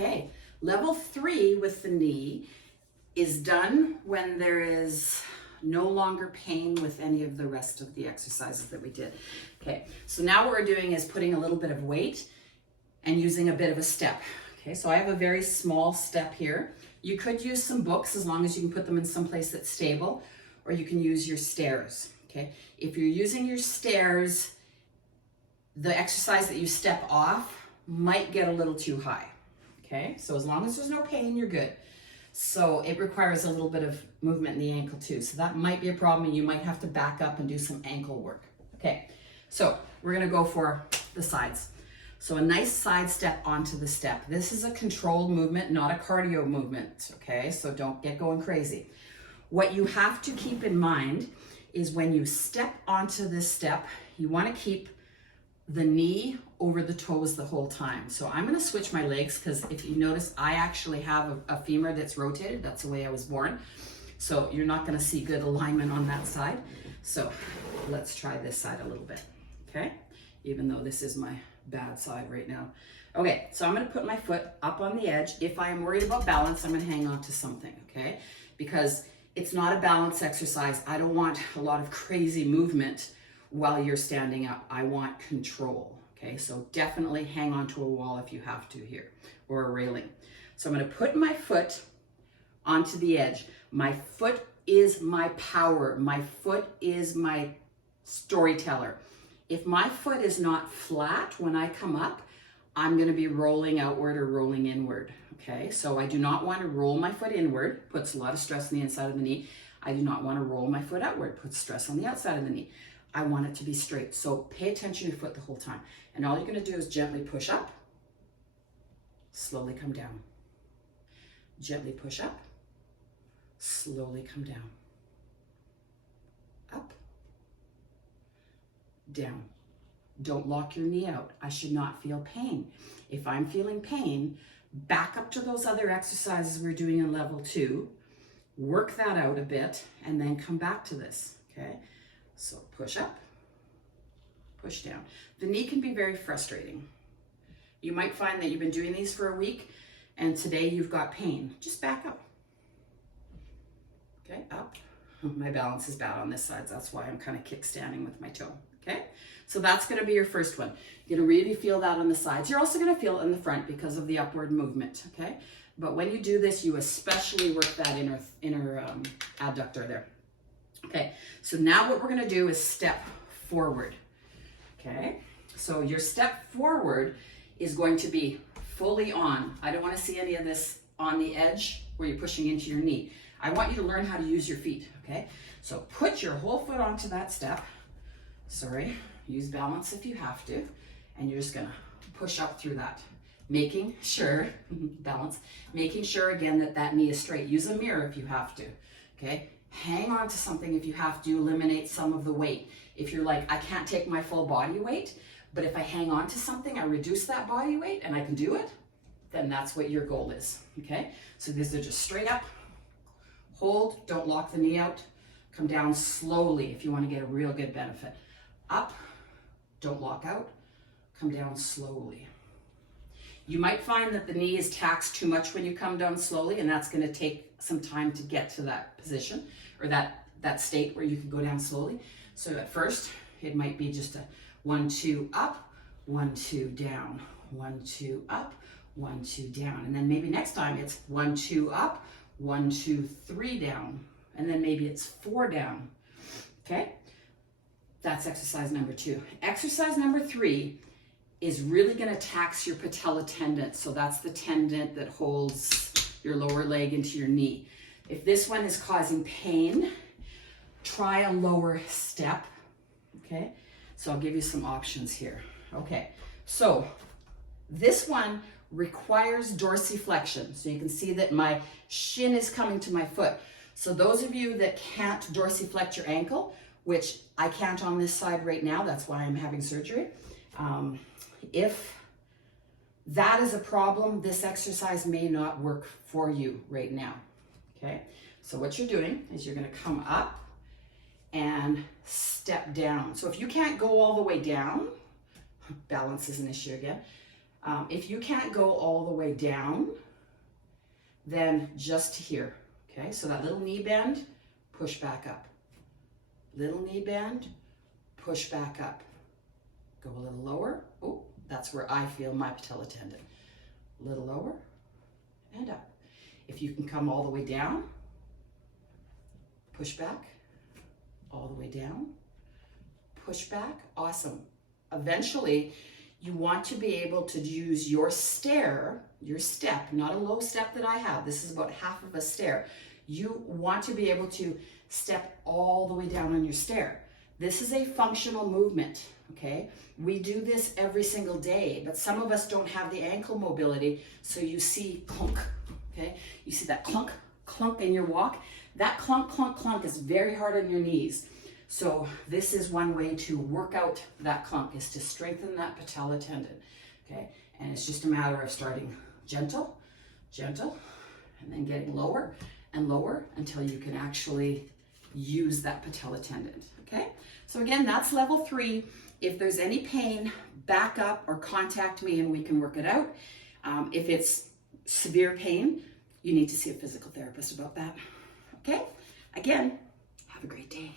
Okay, level 3 with the knee is done when there is no longer pain with any of the rest of the exercises that we did. Okay, so now what we're doing is putting a little bit of weight and using a bit of a step. Okay, so I have a very small step here. You could use some books as long as you can put them in some place that's stable, or you can use your stairs. Okay, if you're using your stairs, the exercise that you step off might get a little too high. Okay, so as long as there's no pain, you're good. So it requires a little bit of movement in the ankle too. So that might be a problem, and you might have to back up and do some ankle work. Okay, so we're gonna go for the sides. So a nice side step onto the step. This is a controlled movement, not a cardio movement, okay? So don't get going crazy. What you have to keep in mind is when you step onto this step, you wanna keep the knee over the toes the whole time. So I'm gonna switch my legs, because if you notice, I actually have a femur that's rotated. That's the way I was born. So you're not gonna see good alignment on that side. So let's try this side a little bit, okay? Even though this is my bad side right now. Okay, so I'm gonna put my foot up on the edge. If I am worried about balance, I'm gonna hang on to something, okay? Because it's not a balance exercise. I don't want a lot of crazy movement while you're standing up. I want control, okay? So definitely hang on to a wall if you have to here, or a railing. So I'm gonna put my foot onto the edge. My foot is my power. My foot is my storyteller. If my foot is not flat when I come up, I'm gonna be rolling outward or rolling inward, okay? So I do not wanna roll my foot inward, puts a lot of stress on the inside of the knee. I do not wanna roll my foot outward, puts stress on the outside of the knee. I want it to be straight. So pay attention to your foot the whole time. And all you're gonna do is gently push up, slowly come down. Gently push up, slowly come down. Up, down. Don't lock your knee out. I should not feel pain. If I'm feeling pain, back up to those other exercises we're doing in level 2, work that out a bit, and then come back to this, okay? So push up, push down. The knee can be very frustrating. You might find that you've been doing these for a week, and today you've got pain. Just back up. Okay, up. My balance is bad on this side, so that's why I'm kind of kickstanding with my toe. Okay, so that's going to be your first one. You're going to really feel that on the sides. You're also going to feel it in the front because of the upward movement, okay? But when you do this, you especially work that inner adductor there. Okay, so now what we're going to do is step forward, okay? So your step forward is going to be fully on. I don't want to see any of this on the edge where you're pushing into your knee. I want you to learn how to use your feet, okay? So put your whole foot onto that step. Sorry, use balance if you have to, and you're just gonna push up through that, making sure, balance, making sure again that that knee is straight. Use a mirror if you have to, okay? Hang on to something if you have to, eliminate some of the weight. If you're like, I can't take my full body weight, but if I hang on to something, I reduce that body weight and I can do it, then that's what your goal is, okay? So these are just straight up, hold, don't lock the knee out, come down slowly if you wanna get a real good benefit. Up, don't lock out, come down slowly. You might find that the knee is taxed too much when you come down slowly, and that's gonna take some time to get to that position or that state where you can go down slowly. So at first, it might be just a 1, 2, up, 1, 2, down, 1, 2, up, 1, 2, down. And then maybe next time it's 1, 2, up, 1, 2, 3 down, and then maybe it's 4 down, okay? That's exercise number 2. Exercise number 3 is really gonna tax your patella tendon. So that's the tendon that holds your lower leg into your knee. If this one is causing pain, try a lower step, okay? So I'll give you some options here. Okay, so this one requires dorsiflexion. So you can see that my shin is coming to my foot. So those of you that can't dorsiflect your ankle, which I can't on this side right now, that's why I'm having surgery. If that is a problem, this exercise may not work for you right now, okay? So what you're doing is you're gonna come up and step down. So if you can't go all the way down, balance is an issue again, If you can't go all the way down, then just here, okay? So that little knee bend, push back up. Little knee bend, push back up. Go a little lower. Oh, that's where I feel my patella tendon. A little lower and up. If you can come all the way down, push back, all the way down, push back, awesome. Eventually, you want to be able to use your step, not a low step that I have. This is about half of a stair. You want to be able to step all the way down on your stair. This is a functional movement, okay? We do this every single day, but some of us don't have the ankle mobility, so you see clunk, okay? You see that clunk, clunk in your walk? That clunk, clunk, clunk is very hard on your knees. So this is one way to work out that clunk, is to strengthen that patella tendon, okay? And it's just a matter of starting gentle, gentle, and then getting lower and lower until you can actually use that patella tendon, okay? So again, that's level 3. If there's any pain, back up or contact me and we can work it out. If it's severe pain, you need to see a physical therapist about that, okay? Again, have a great day.